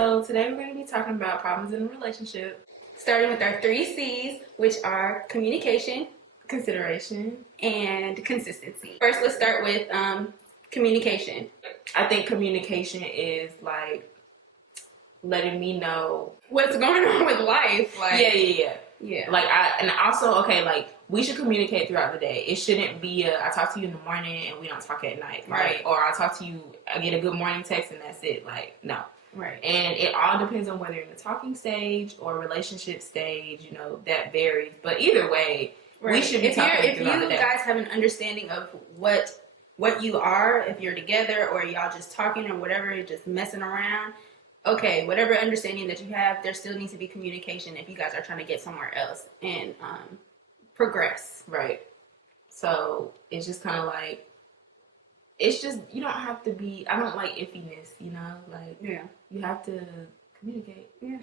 so today we're going to be talking about problems in a relationship. Starting with our 3 C's, which are communication, Consideration. and consistency. First, let's start with communication. I think communication is like letting me know What's going on with life? Yeah. Like like we should communicate throughout the day. It shouldn't be I talk to you in the morning and we don't talk at night, right? Or I talk to you, I get a good morning text and that's it. Like, no. Right. And it all depends on whether you're in the talking stage or relationship stage. You know, that varies. But either way, right. We should be talking throughout the day. If you guys have an understanding of what you are, if you're together or y'all just talking or whatever, you're just messing around, okay, whatever understanding that you have, there still needs to be communication if you guys are trying to get somewhere else and progress. Right. So it's just kind of like, it's just, you don't have to be, I don't like iffiness, you know? Like, yeah. You have to communicate. Yeah.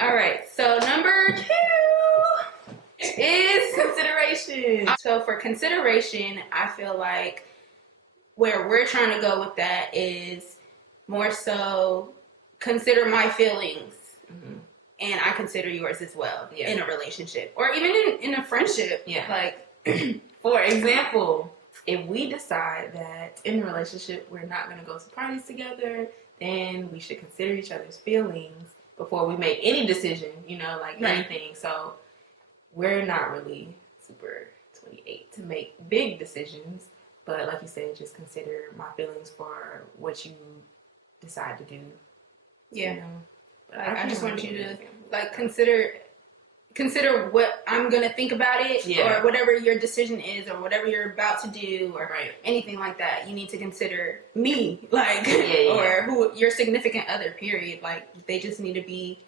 All right. So number 2 is consideration. So for consideration, I feel like where we're trying to go with that is more so consider my feelings. Mm-hmm. And I consider yours as well in a relationship or even in a friendship. Yeah. Like, for example, if we decide that in a relationship we're not going to go to parties together, then we should consider each other's feelings before we make any decision, you know, like anything. So we're not really super 28 to make big decisions. But like you said, just consider my feelings for what you decide to do. Yeah. You know? But I just want you to like consider what I'm gonna think about it, or whatever your decision is, or whatever you're about to do, or anything like that. You need to consider me, like, or who your significant other. Period. Like, they just need to be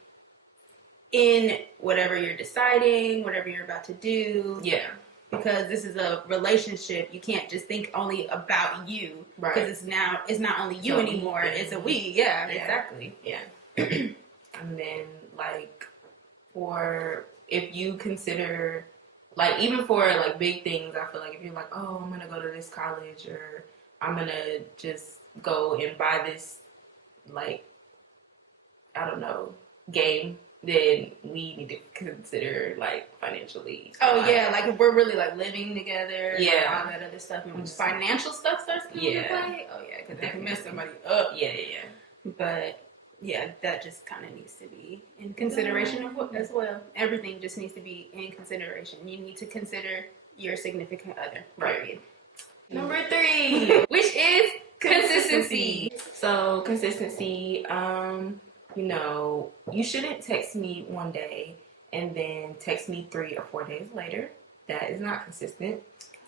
in whatever you're deciding, whatever you're about to do. Yeah. Because this is a relationship, you can't just think only about you. Right. Because it's not only you anymore. It's a we. Yeah. Exactly. Yeah. And then, like, if you consider, like, even for, like, big things, I feel like if you're like, oh, I'm going to go to this college, or I'm going to just go and buy this, like, I don't know, game, then we need to consider, like, financially. Oh, yeah, like, if we're really, like, living together, and all that other stuff, and Mm-hmm. financial stuff starts coming into play, oh, yeah, because they can mess somebody up. Yeah. But, yeah, that just kind of needs to be in consideration as well. Everything just needs to be in consideration. You need to consider your significant other, period. Number 3, which is consistency. So, consistency, you know, you shouldn't text me one day and then text me 3 or 4 days later. That is not consistent.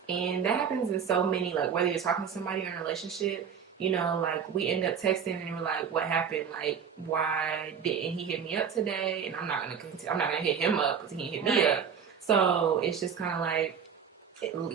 And that happens in so many, like, whether you're talking to somebody or in a relationship, you know, like, we end up texting and we're like, what happened? Like, why didn't he hit me up today? And I'm not going to hit him up because he hit me up. So it's just kind of like,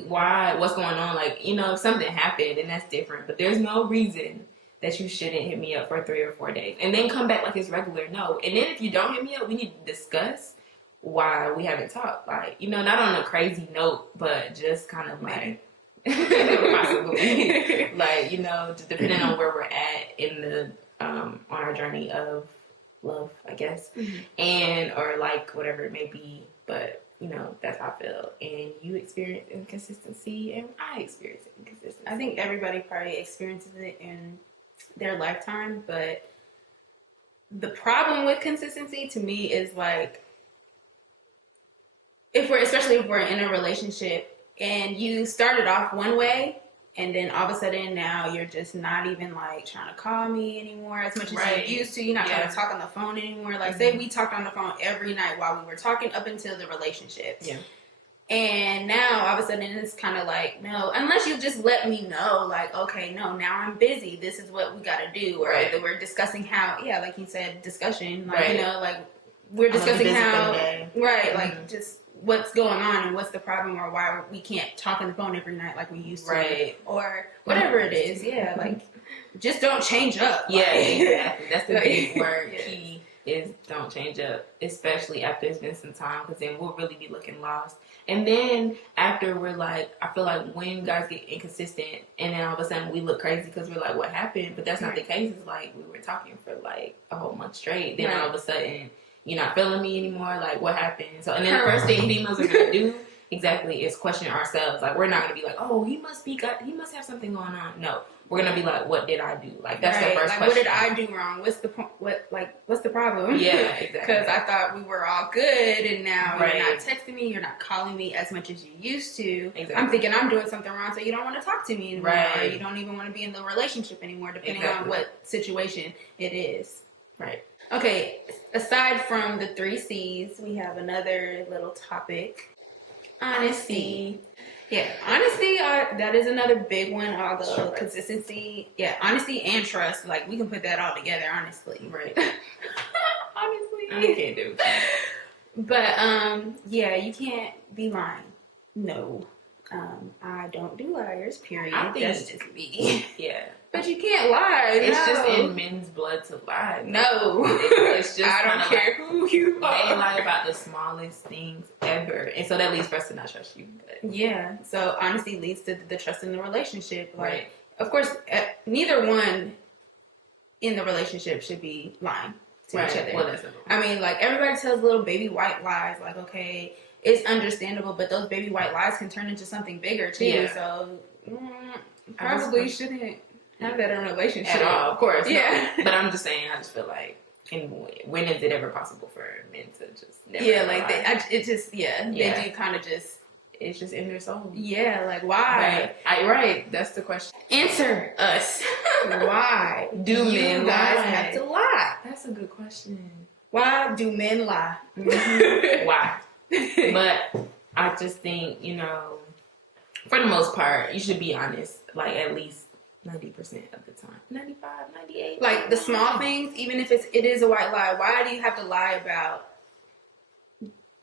why, what's going on? Like, you know, if something happened, and that's different, but there's no reason that you shouldn't hit me up for 3 or 4 days and then come back like it's regular. No. And then if you don't hit me up, we need to discuss why we haven't talked. Like, you know, not on a crazy note, but just kind of like, possibly, like, you know, just depending on where we're at in the, on our journey of love, I guess, and, or like, whatever it may be, but, you know, that's how I feel. And you experience inconsistency, and I experience inconsistency. I think everybody probably experiences it in their lifetime, but the problem with consistency to me is like, especially if we're in a relationship and you started off one way and then all of a sudden now you're just not even like trying to call me anymore as much as you used to. You're not trying to talk on the phone anymore. Like, say we talked on the phone every night while we were talking up until the relationship. Yeah. And now all of a sudden it's kind of like, no, unless you just let me know, like, okay, no, now I'm busy. This is what we got to do. Or that we're discussing how, like you said, discussion. Like, you know, like we're discussing how, like just what's going on and what's the problem, or why we can't talk on the phone every night like we used to. Or whatever it is. Yeah, like, just don't change up. Yeah, exactly. That's the big word key. is don't change up, especially after it's been some time, because then we'll really be looking lost. And then after we're like, I feel like when guys get inconsistent and then all of a sudden we look crazy because we're like, what happened? But that's not the case. It's like we were talking for like a whole month straight. Then all of a sudden you're not feeling me anymore. Like, what happened? So, and then the first thing females are going to do exactly is question ourselves. Like, we're not going to be like, oh, he must have something going on. No. We're gonna be like, what did I do? Like, that's the first question. What did I do wrong? What's the what's the problem? Yeah, exactly. Because I thought we were all good, and now you're not texting me, you're not calling me as much as you used to. Exactly. I'm thinking I'm doing something wrong, so you don't want to talk to me anymore. Right. Or you don't even want to be in the relationship anymore, depending on what situation it is. Right. Okay. Aside from the 3 C's, we have another little topic: honesty. Yeah, honesty, that is another big one, although consistency, honesty and trust, like, we can put that all together, honestly. Right. Honestly. I can't do it. But, you can't be lying. No. I don't do liars, period. I think that's just me. Yeah. But you can't lie. It's just in men's blood to lie. No. It's just I don't care who you are. They lie about the smallest things ever. And so that leads for us to not trust you. But. Yeah. So honesty leads to the trust in the relationship. Like, right. Of course, neither one in the relationship should be lying to each other. Well, I mean, like, everybody tells little baby white lies. Like, okay, it's understandable, but those baby white lies can turn into something bigger, too. Yeah. So, probably shouldn't have that in a relationship. At all, of course. Yeah. No. But I'm just saying, I just feel like, when is it ever possible for men to just never like, they do kind of just... It's just in their soul. Yeah, like, why? Right. That's the question. Answer us. Why do you guys have to lie? That's a good question. Why do men lie? Mm-hmm. Why? But I just think, for the most part, you should be honest, like, at least 90% of the time. 95, 98. Like, the small things, even if it is a white lie, why do you have to lie about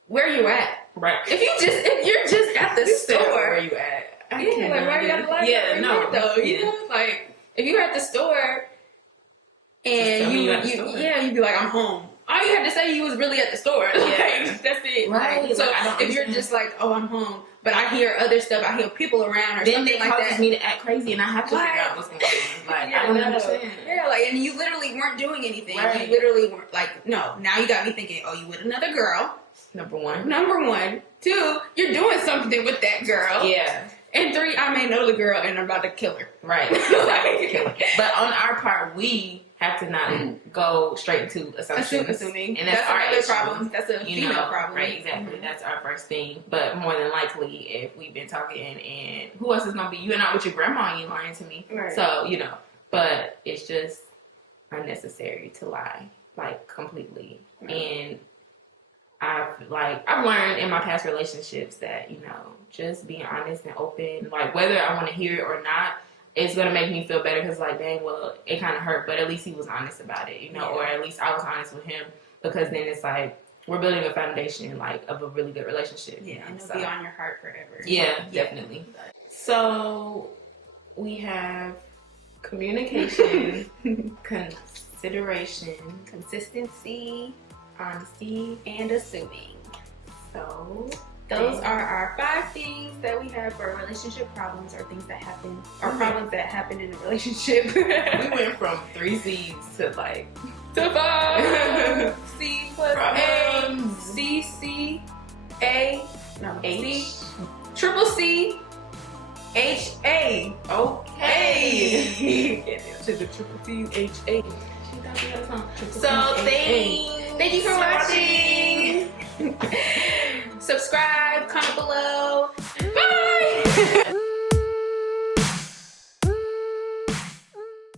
where you at? Right. If you're just at the store. Where you at? Like, why you gotta lie about where you at, though? You know? Like, if you're at the store and you'd be like, I'm home. All you had to say, you was really at the store. Yeah. Like, that's it. Right. Like, so if you're just like, oh, I'm home, but I hear other stuff, I hear people around or then something like that. Then it causes me to act crazy and I have to figure out what's going on. Like, I don't understand. Yeah, like, and you literally weren't doing anything. Right. You literally weren't, like, no. Now you got me thinking, oh, you with another girl. Number one. 2, you're doing something with that girl. Yeah. And 3, I may know the girl and I'm about to kill her. Right. Kill her. But on our part, we have to not go straight into assuming. And that's our another problem. That's a female problem. Right, exactly. Mm-hmm. That's our first thing. But more than likely, if we've been talking and who else is going to be? You're not with your grandma and you lying to me. Right. So, but it's just unnecessary to lie, like, completely. Right. And I've learned in my past relationships that, just being honest and open, like, whether I want to hear it or not, it's going to make me feel better because, like, dang, well, it kind of hurt, but at least he was honest about it, or at least I was honest with him, because then it's like, we're building a foundation, like, of a really good relationship. Yeah, and it'll be on your heart forever. Yeah, definitely. So, we have communication, consideration, consistency, honesty, and assuming. So, those are our 5 things that we have for relationship problems or things that happen, or problems that happen in a relationship. We went from 3 C's to 5. C plus A, C, C, A, no, H. C, triple C, H, A. Okay. To the triple C, H, A. So, thank you for watching. Subscribe, comment below. Bye!